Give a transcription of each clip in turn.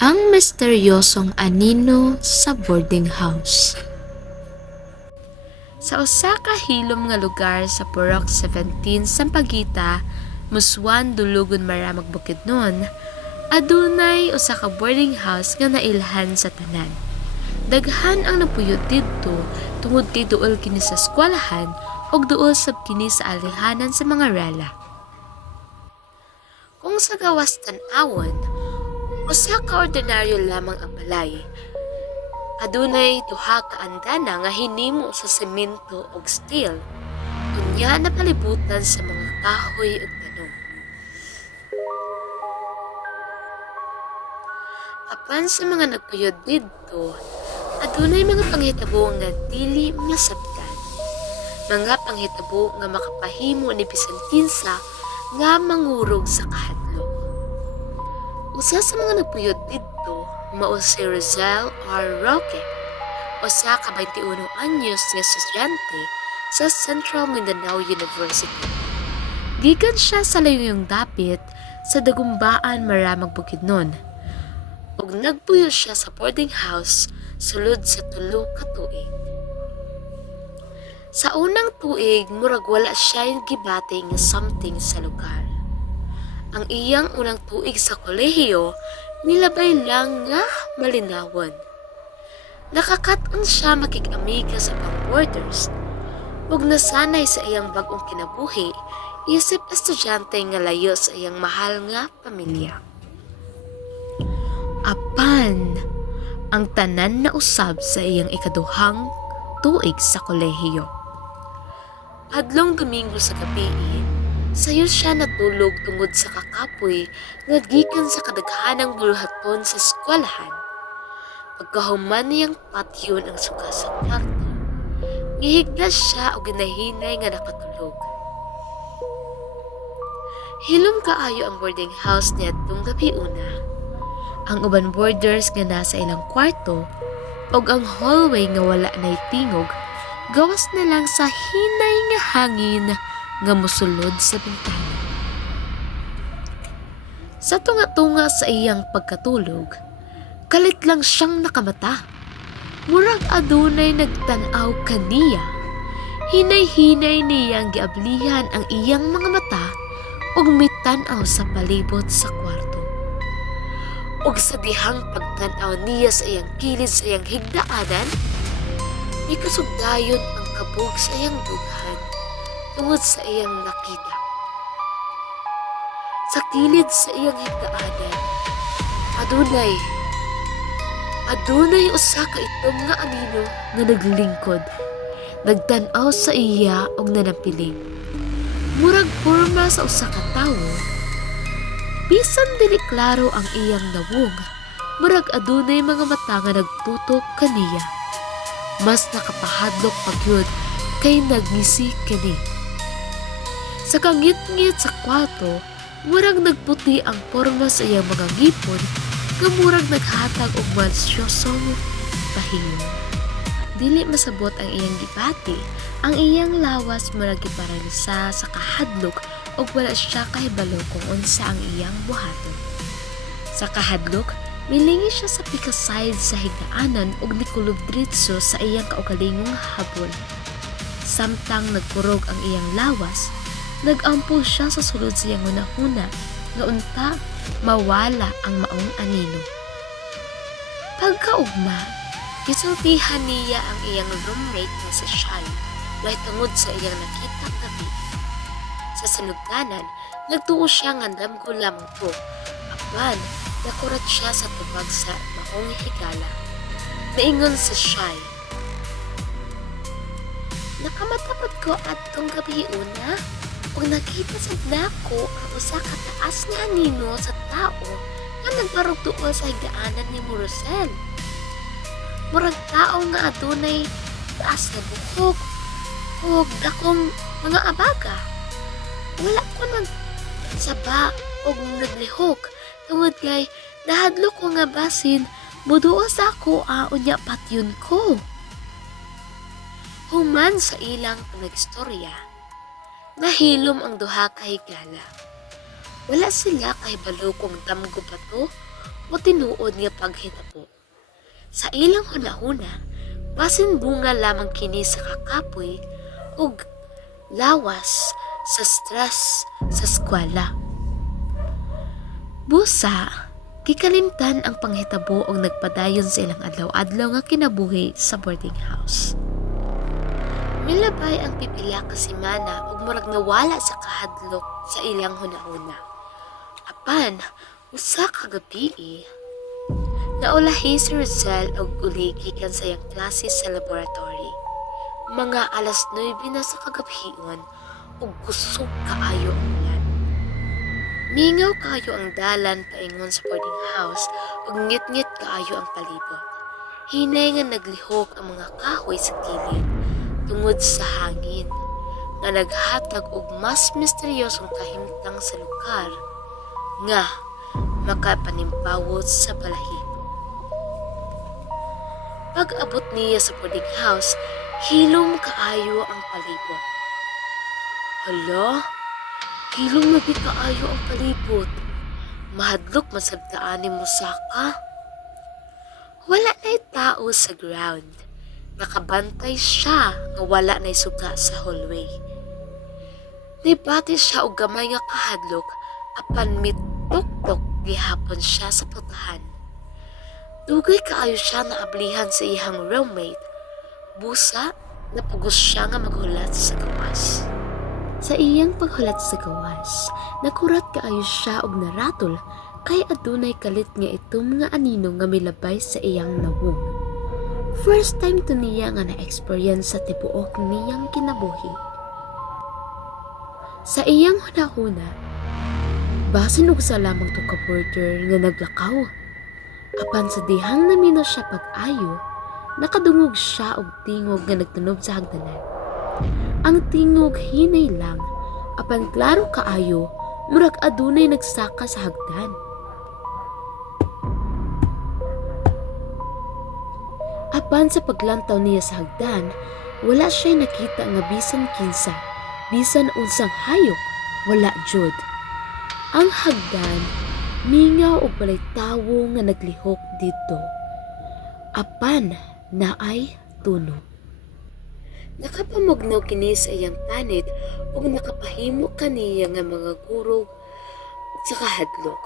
Ang misteryosong anino sa boarding house. Sa usa ka hilom nga lugar sa Purok 17 Sampaguita, Muswan dulugon maramag Bukidnon, adunay usa ka boarding house nga nailhan sa tanan. Daghan ang napuyod didto tungod kay duol kini sa eskwelahan ug duol sab kini sa alihanan sa mga rala. Kung sa gawas tan-awon, usa ka ordinaryo lamang ang balay. Adunay duha ka andana nga hinimo sa semento ug steel. Unya napalibutan sa mga kahoy ug tanong. Apan sa mga nagpuyod didto, adunay mga panghitabo nga dili masabtan. Mga panghitabo nga makapahimo ni bisan kinsa nga mangurog sa kahadlok. Usa sa mga nagpuyod didto mao si Rizal R. Roque, usa ka 21 anyos nga estudyante sa Central Mindanao University. Gikan siya sa layong dapit sa Dagumbaan maramag Bukidnon ug nagpuyo siya sa boarding house sulod sa 3 ka tuig. Sa unang tuig murag wala siya gibati nga something sa lugar. Ang iyang unang tuig sa kolehiyo milabay lang nga malinawon. Nakakatan siya makikamiga sa pang-boarders ug nasanay sa iyang bagong kinabuhi isip estudyante nga layo sa iyang mahal nga pamilya. Apan, ang tanan na usab sa iyang ikaduhang tuig sa kolehiyo. Adlong Domingo sa gabi, sayo siya natulog tungod sa kakapoy nga gikan sa kadaghanang buluhaton sa eskwelahan. Pagkahuman niyang patyon ang suga sa kwarto, gihiglas siya o ginahinay nga nakatulog. Hilom kaayo ang boarding house niya tung gabi una. Ang uban boarders nga nasa ilang kwarto o ang hallway nga wala na'y tingog, gawas na lang sa hinay nga hangin nga musulod sa bintana. Sa tunga-tunga sa iyang pagkatulog, kalit lang siyang nakamata. Murag adunay nagtanaw kaniya. Hinay-hinay niyang giablihan ang iyang mga mata ug mitanaw sa palibot sa kwarto. Ug sa dihang pagtanaw niya sa iyang kilid sa iyang higdaanan, may kasugdayon ang kabog sa iyang dughan tungod sa iyang nakita. Sa kilid sa iyang higdaanan, adunay usa ka itom nga anino nga naglingkod. Nagtan-aw sa iya og nanapiling. Murag porma sa usa ka tawo. Bisan dili klaro ang iyang nawong, murag adunay mga mata nga nagtutok kaniya. Mas nakapahadlok pagyud kay nagngisi kini. Sa kangit-ngit sa kwarto, murag nagputi ang porma sa iyang mga ngipon nga murag naghatag og mansyosong pahingon. Dili masabot ang iyang gibati, ang iyang lawas murag giparalisa sa kahadlok ug wala siya kahibalo kung unsa ang iyang buhaton. Sa kahadlok, milingi siya sa pikaside sa higdaanan ug nikulob diretso sa iyang kaugalingong habol. Samtang nagkurog ang iyang lawas, nag-ampo siya sa sulod sa iyang hunahuna nga unta mawala ang maong anino. Pagkaugma, gisultihan niya ang iyang roommate nga si Shai dahil tungod sa iyang nakita gabi. Sa sinugdanan, nagtuo siya nga damgo lamang po. Apan, nakurat siya sa tubag sa maong higala. Naingon si Shai, "Nakamatapot ko atong gabi una, ug nakita sad nako ang usa ka taas nga anino sa tao nga nagbarog tuol sa higdaanan ni Rosel. Murag tao nga adunay taas na buhok ug dakong mga abaga. Wala ko nagsaba ug naglihok tungod kay nahadlok ko nga basin muduo sa ako unya patyon ko." Human sa ilang panagstorya, nahilom ang duha ka higala. Wala sila kahibalo kung damgo ba to o tinuod nga paghitabo. Sa ilang hunahuna, basin bunga lamang kini sa kakapoy ug lawas sa stress sa eskwela. Busa, gikalimtan ang panghitabo og nagpadayon sa ilang adlaw-adlaw nga kinabuhi sa boarding house. Milabay ang pipila ka semana ug murag nawala sa kahadlok sa ilang hunahuna. Apan, usa ka gabi, naulahi si Rosel og uli gikan sa iyang klase sa laboratory. Mga alas 9 na sa kagabion ug kusog kaayo ang ulan. Mingaw kaayo ang dalan paingon sa boarding house ug ngit-ngit kaayo ang palibot. Hinay nga naglihok ang mga kahoy sa gilid tungod sa hangin nga naghatag og mas misteryosong kahimtang sa lugar nga makapanimpawot sa balahibo. Pag-abot niya sa boarding house, hilom kaayo ang palibot. Hala, hilom na di kaayo ang palibot. Mahadlok masagdaan ni Musaka. Wala na'y tao sa ground. Nakabantay siya nga wala na'y suga sa hallway. Nibati siya og gamay nga kahadlok apan mitok-tok gihapon siya sa putahan. Dugay kaayo siya naablihan sa iyang roommate. Busa, napugos siya nga maghulat sa gawas. Sa iyang paghulat sa gawas, nakurat kaayo siya og naratol kay adunay kalit nga itom nga anino nga milabay sa iyang nawong. First time to niya nga na-experience sa tibuok niyang kinabuhi. Sa iyang hunahuna, basin og sa lamang to ka-porter nga naglakaw. Apan sa dihang namino siya pag-ayo, nakadungog siya og tingog nga nagtunob sa hagdanan. Ang tingog hinay lang, apan klaro kaayo, murag adunay nagsaka sa hagdan. Apan sa paglantaw niya sa hagdan, wala siya nakita nga bisan kinsa, bisan unsang hayop, wala jud. Ang hagdan, mingaw og balay tawo nga naglihok dito. Apan naay tunog. Nakapamugnaw kini sa iyang panit ug nakapahimo kaniya nga mga gurog sa kahadlok.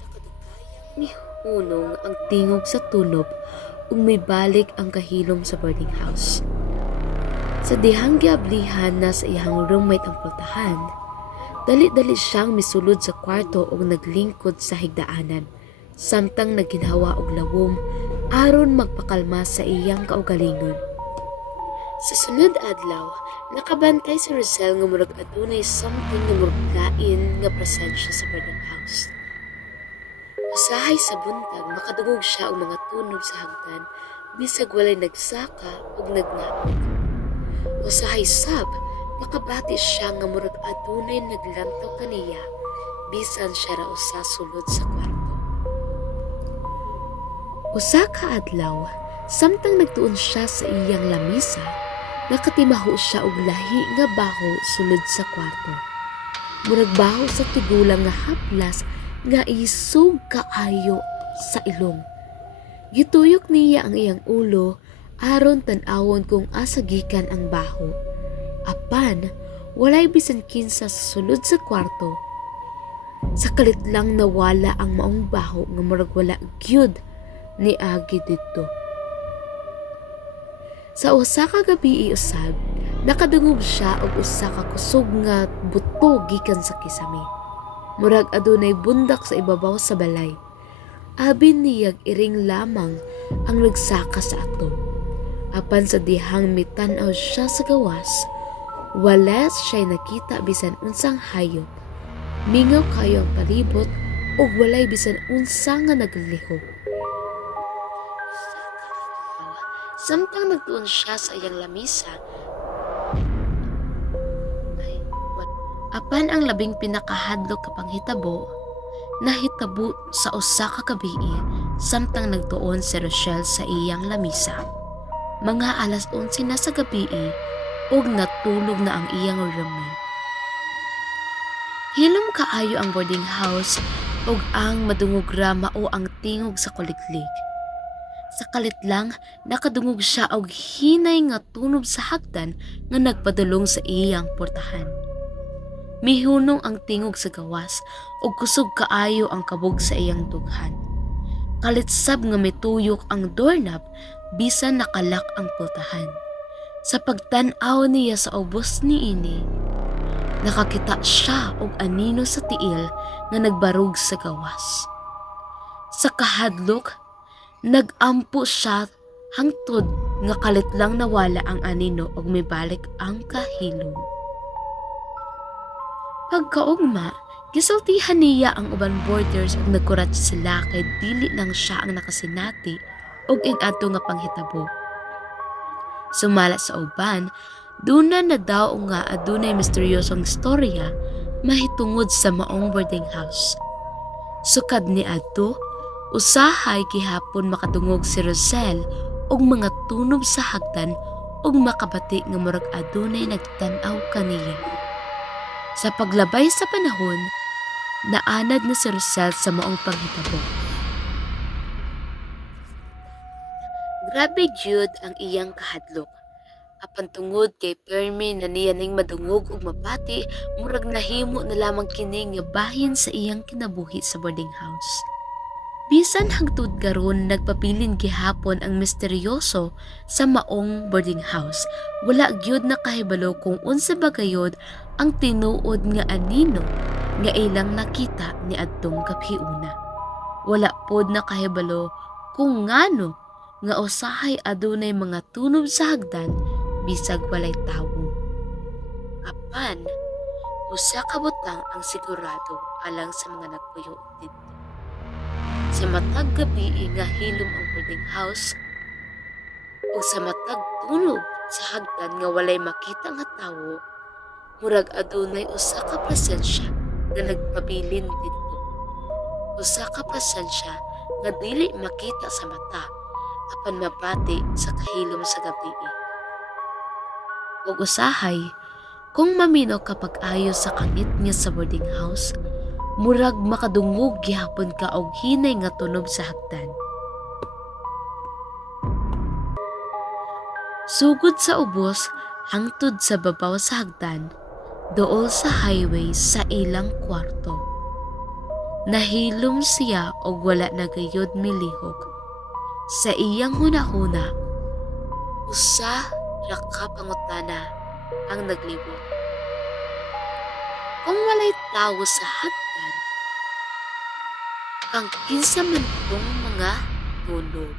Sa kadugayang mihunong ang tingog sa tunob ug may balik ang kahilom sa boarding house. Sa dihang giablihan na sa iyang roommate ang pultahan, dali-dali siyang misulod sa kwarto ug naglingkod sa higdaanan, samtang nagginhawa og lawom aron magpakalma sa iyang kaugalingon. Sa sunod adlaw, nakabantay si Rosel nga murag adunay something nga murag lain nga presensya sa boarding house. Usahay sa buntag, makadungog siya og mga tunog sa hagdan bisag walay nagsaka ug nagnaog. Usahay sab, makabati siya nga murag adunay naglantaw kaniya bisan siya ra usa sulod sa kwarto. Usa ka adlaw, samtang nagtuon siya sa iyang lamisa, nakatimaho siya og lahi nga baho sulod sa kwarto. Murag baho sa tigulang nga haplas nga isog kaayo sa ilong. Gituyok niya ang iyang ulo aron tan-awon kung asa gikan ang baho. Apan, walay bisan kinsa sa sulod sa kwarto. Sa kalit lang nawala ang maong baho nga murag wala gyud ni agi dito. Sa usa ka gabi usab, nakadungog siya og usa ka kusog nga buto gikan sa kisame. Murag adunay bundak sa ibabaw sa balay. Abin niyag iring lamang ang nagsaka sa ato. Apan sa dihang mitan-aw siya sa gawas, wala siya nakita bisan unsang hayop. Mingaw kayo ang palibot ug walay bisan unsa nga naglihok. Samtang nagtuon siya sa iyang lamisa, apan ang labing pinakahadlok ka panghitabo, nahitabo sa usa ka gabii samtang nagtuon si Rochelle sa iyang lamisa. Mga alas 11 na sa gabii ug natulog na ang iyang roommate. Hilom kaayo ang boarding house ug ang madungog ra mao ang tingog sa kuliglig. Sa kalit lang, nakadungog siya og hinay nga tunog sa hagdan nga nagpadulong sa iyang portahan. Mihunong ang tingog sa gawas ug kusog kaayo ang kabog sa iyang dughan. Kalitsab nga mituyok ang doorknob bisan nakalak ang portahan. Sa pagtan-aw niya sa ubos niini, nakakita siya og anino sa tiil nga nagbarug sa gawas. Sa kahadlok, nagampo siya hangtod nga kalit lang nawala ang anino ug mibalik ang kahilom. Pagkaugma, gisultihan niya ang uban boarders ug nagkurat sila kay dili lang siya ang nakasinati ug ing-adto nga panghitabo. Sumala sa uban, duna na daw nga adunay misteryosong istorya mahitungod sa maong boarding house. Sukad ni adto, usahay gihapon makadungog si Rosel og mga tunog sa hagdan ug makabati nga murag adunay nagtan-aw kaniya. Sa paglabay sa panahon, naanad na si Rosel sa maong panghitabo. Grabe gyud ang iyang kahadlok. Apan tungod kay permi na niya ning madungog ug mapati, murag nahimo na lamang kini nga bahin sa iyang kinabuhi sa boarding house. Bisan hangtod karon nagpabilin gihapon ang misteryoso sa maong boarding house. Wala gyud nakahibalo kung unsa ba gayud ang tinuod nga anino nga ilang nakita ni adtong gabhiuna. Wala pod nakahibalo kung ngano nga usahay adunay mga tunog sa hagdan bisag walay tawo. Apan, usa ka butang ang sigurado alang sa mga nagpuyo dito. Sa matag gabi nga hilom ang boarding house o sa matag tunog sa hagdan nga walay makita nga tawo, murag adunay usa ka presensya nga nagpabilin dito. Usa ka presensya nga dili makita sa mata apan mabati sa kahilom sa gabi. Ug usahay, kung mamino kapag ayo sa kangit niya sa boarding house, murag makadungog gihapon ka og hinay nga tunog sa hagdan. Sugod sa ubos, hangtod sa babaw sa hagdan, dool sa highway sa ilang kwarto. Nahilom siya og wala na gayud milihok. Sa iyang hunahuna, usa ra ka pangutana ang naglibot. Kung walay tawo sa hagdan, kang kinsa man tong mga tunog.